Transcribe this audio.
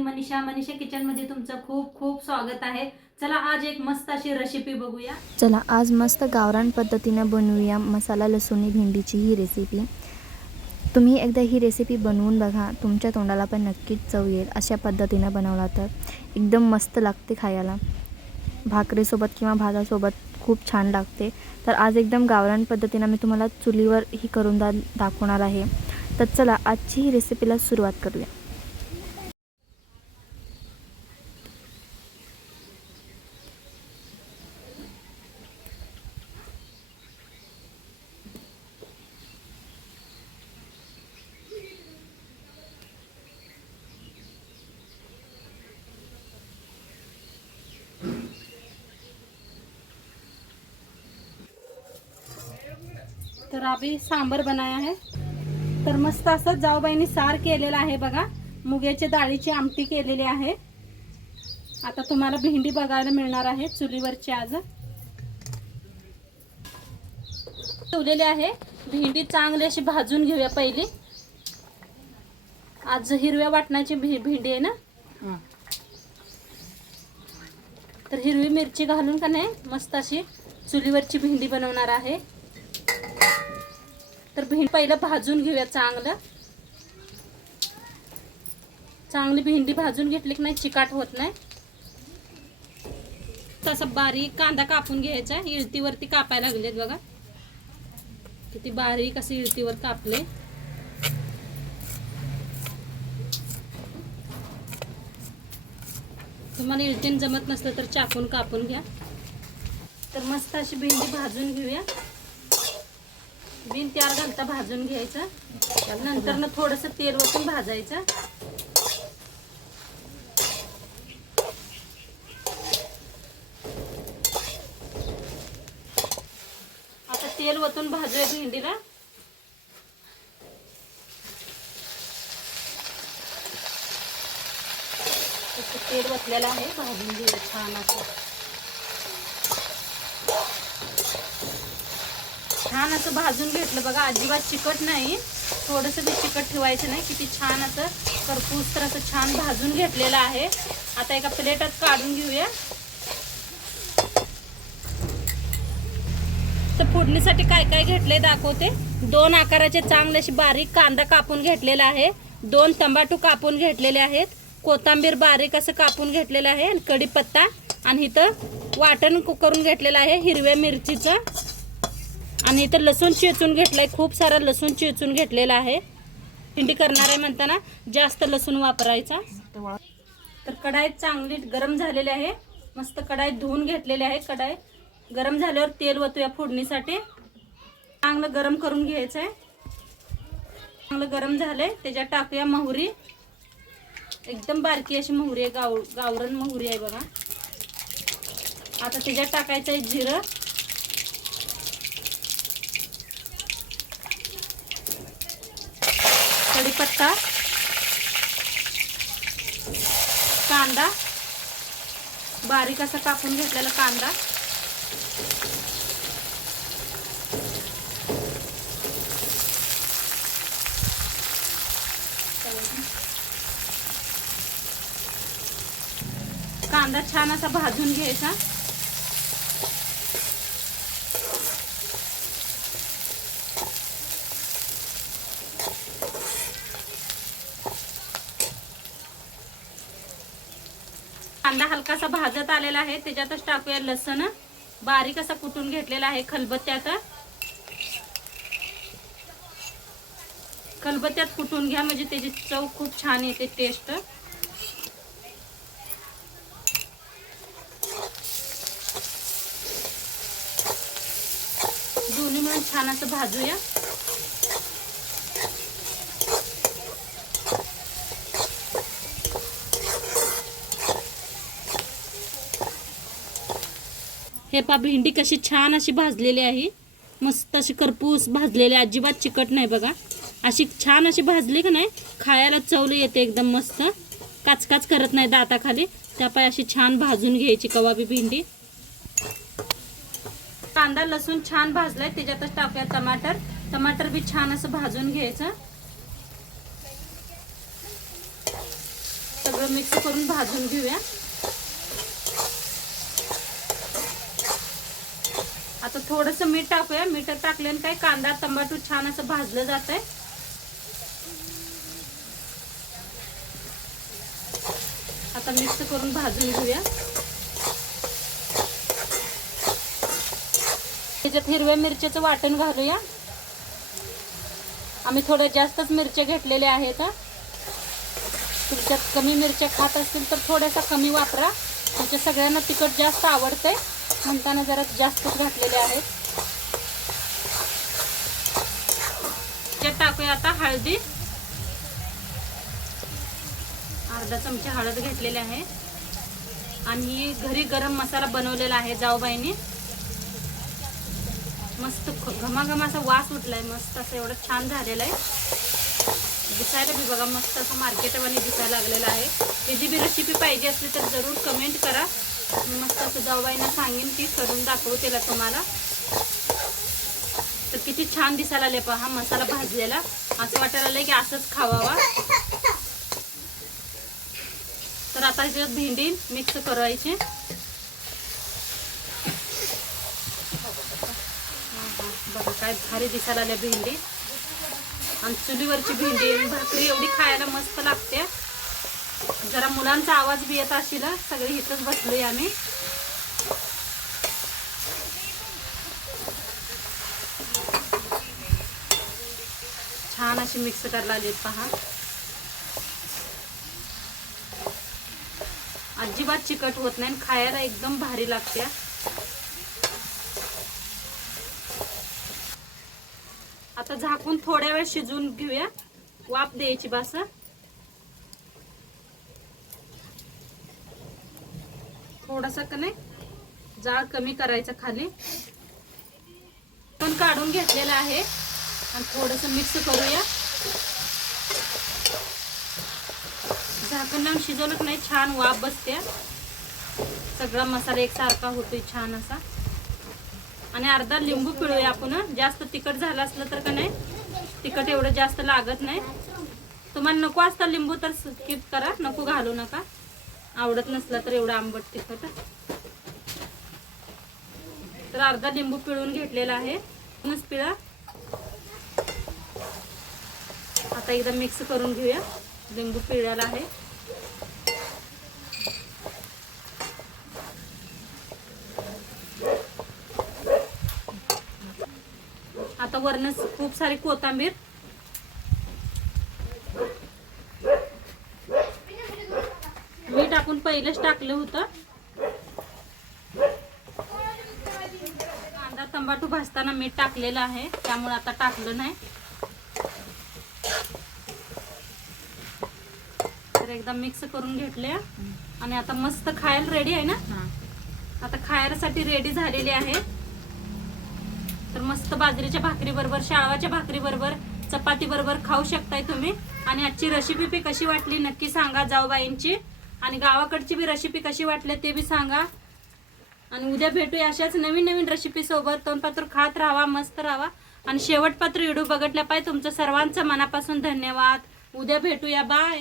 मी Manisha kitchen मध्ये तुमचं खूप खूप स्वागत आहे। चला आज एक मस्त अशी रेसिपी बघूया। चला आज मस्त गावरान पद्धतीने बनवूया मसाला लसूणी भेंडीची ही रेसिपी। तुम्ही एकदा ही रेसिपी बनवून बघा, तुमच्या तोंडाला पण नक्कीच चव येईल। अशा पद्धतीने बनवला तर एकदम मस्त लागते खायला, भाकरीसोबत किंवा भातासोबत खूप छान लागते। तर आज एकदम गावरान पद्धतीने मी तुम्हाला चुलीवर ही करून दाखवणार आहे। तर चला आजची ही रेसिपीला सुरुवात करूया। तर अभी सांबर बनाया है। तर मस्त असं जाऊबाईंनी सार केलेला आहे बघा, मुगाच्या डाळीची आमटी केलेली आहे। आता तुम्हाला भेंडी बघायला मिळणार आहे चुलीवरची। आज ठेवलेली आहे भेंडी, चांगली अशी भाजून घेऊया पहिली। आज हिरव्या वाटणाची भेंडी आहे ना, तर हिरवी मिरची घालून का नाही मस्त अशी चुलीवरची भेंडी बनवणार आहे। तर भेंडी पहिलं भाजून घेऊया चांगली भेंडी भाजून घेतली की नाही चिकाट होत नाही। तसं बारीक कांदा कापून घ्यायचा, इळतीवरती कापायला लागलेत बघा, किती बारीक असे इळतीवर कापले। तुम्हाला इळतीन जमत नसलं तर चाकून कापून घ्या। तर मस्त अशी भेंडी भाजून घेऊया, बिन त्यार घालता भाजून घ्यायचं। नंतर ना थोडंसं तेल वतून भाजायचं। आता तेल वतून भाजूया भेंडीला। तेल वतलेलं आहे, भाजून घेऊया छान असं भाजून घेतलं बघा। अजिबात चिकट नाही, थोडंसं बी चिकट ठेवायचं नाही। किती छान असं करपूस तर असं छान भाजून घेतलेलं आहे। आता एका प्लेटात काढून घेऊया। तर फोडणीसाठी काय काय घेतले दाखवते। 2 आकाराचे चांगले अशी बारीक कांदा कापून घेतलेला आहे, 2 टमाटो कापून घेतलेले आहेत, कोथिंबीर बारीक असं कापून घेतलेलं आहे, आणि कढीपत्ता, आणि इथं वाटण करून घेतलेलं आहे हिरव्या मिरचीचं, आणि इथं लसूण चेचून घेतलंय, खूप सारा लसूण चेचून घेतलेला आहे। भेंडी करणार आहे म्हणताना जास्त लसूण वापरायचा। तर कढाई चांगली गरम झालेली आहे, मस्त कढाई धुवून घेतलेली आहे। कढाई गरम झाल्यावर तेल वतूया फोडणीसाठी। चांगलं गरम करून घ्यायचं आहे। चांगलं गरम झालंय, त्याच्यात टाकूया मोहरी, एकदम बारकी अशी मोहरी आहे, गावरान मोहरी आहे बघा। आता त्याच्यात टाकायचं आहे जिरं, कढीपत्ता, कांदा बारीक असा कापून घेतलेला कांदा, कांदा छान असा भाजून घ्यायचा। कांदा हलकासा भाजत आलेला आहे, त्याच्यातच टाकूया लसूण, बारीक असा कुटून घेतलेला आहे। खलबत्त्यात कुटून घ्या, म्हणजे त्याची चव खूप छान येते, टेस्ट। दोन्ही मिळून छान असं भाजूया। हे पा भेंडी कशी छान अशी भाजलेली आहे, मस्त अशी करपूस भाजलेली, अजिबात चिकट नाही बघा। अशी छान अशी भाजली का नाही खायला चव येते, एकदम मस्त काचकाच करत नाही दाताखाली। त्यापाय अशी छान भाजून घ्यायची कवाबी भेंडी। कांदा लसूण छान भाजलाय, त्याच्यातच टाकूया टमाटर बी छान असं भाजून घ्यायचं। सगळं मिक्स करून भाजून घेऊया. आता थोडंसं मीठ टाकूया. मीठ टाकल्याने काय कांदा टमाटो छान असं भाजलं जात आहे. आता मिक्स करून भाजून घेऊया. त्याच्यात हिरव्या मिरच्याचं वाटण घालूया. आम्ही थोड्या जास्तच मिरच्या घेतलेल्या आहेत. तुमच्यात कमी मिरच्या खात असतील तर थोड्यासा कमी वापरा. आमच्या सगळ्यांना तिखट जास्त आवडते म्हणताना जरा जास्तच घातलेले आहेत. त्यात टाकूया आता हळदी. अर्धा चमचा हळद घेतलेली आहे. आणि घरी गरम मसाला बनवलेला आहे जाऊबाईंनी. मस्त घमाघमाचा वास उठलाय. मस्त असं एवढं छान झालेलं आहे. दिसायला बी बघा मस्त असं मार्केटवानी दिसायला लागलेलं आहे. त्याची बी रेसिपी पाहिजे असली तर जरूर कमेंट करा. मस्त असं जाऊबाईंना सांगेन की करून दाखवते तुम्हाला. तर किती छान दिसायला आले पहा मसाला भाजलेला. असं वाटायला लागलं की असंच खावावा. तर आता याच्यात भेंडी मिक्स करायची. बघा काय भारी दिसायला आल्या भेंडी. आणि चुलीवरची भेंडी आणि भाकरी एवढी खायला मस्त लागते. जरा मुलांचा आवाज बी येत असेल. सगळे इथंच बसलोय आम्ही. छान अशी मिक्स करायला आलेत पहा. अजिबात चिकट होत नाही. खायला एकदम भारी लागते. आता झाकून थोड्या वेळ शिजवून घेऊया. वाफ द्यायची बस. थोडासा का नाही जाळ कमी करायचं खाली. पण काढून घेतलेला आहे. आणि थोडस मिक्स करूया. झाकण लावून शिजवलं नाही छान वाफ बसते. सगळा मसाला एकसारखा होतोय छान असा. आणि अर्धा लिंबू पिळूया आपण. जास्त तिखट झालं असलं तर का नाही तिखट एवढं जास्त लागत नाही. तुम्हाला नको असता लिंबू तर स्किप करा. नको घालू नका. आवडत नसलं तर एवढं आंबट तिखट. तर अर्धा लिंबू पिळून घेतलेला आहे. पिळा. आता एकदा मिक्स करून घेऊया. लिंबू पिळलेला आहे. आता वरनं खूप सारी कोथिंबीर. मीठ आपण पहिलेच टाकलं होतं. कांदा टमाटो भाजताना मीठ टाकलेलं आहे त्यामुळे आता टाकलं नाही. तर एकदा मिक्स करून घेतले. आणि आता मस्त खायला रेडी आहे ना. आता खायसाठी रेडी झालेली आहे. तर मस्त बाजरीच्या भाकरी बरोबर शाळवाच्या भाकरी बरोबर चपाती बरोबर खाऊ शकताय तुम्ही. आणि आजची रेसिपी बी कशी वाटली नक्की सांगा जाऊबाईंची. आणि गावाकडची बी रेसिपी कशी वाटली ते बी सांगा. आणि उद्या भेटूया अशाच नवीन नवीन रेसिपी सोबत. तोंडपात्र खात राहा मस्त राहा. आणि शेवटपात्र व्हिडिओ बघितल्या पाहिजे. तुमचं सर्वांचं मनापासून धन्यवाद. उद्या भेटूया. बाय.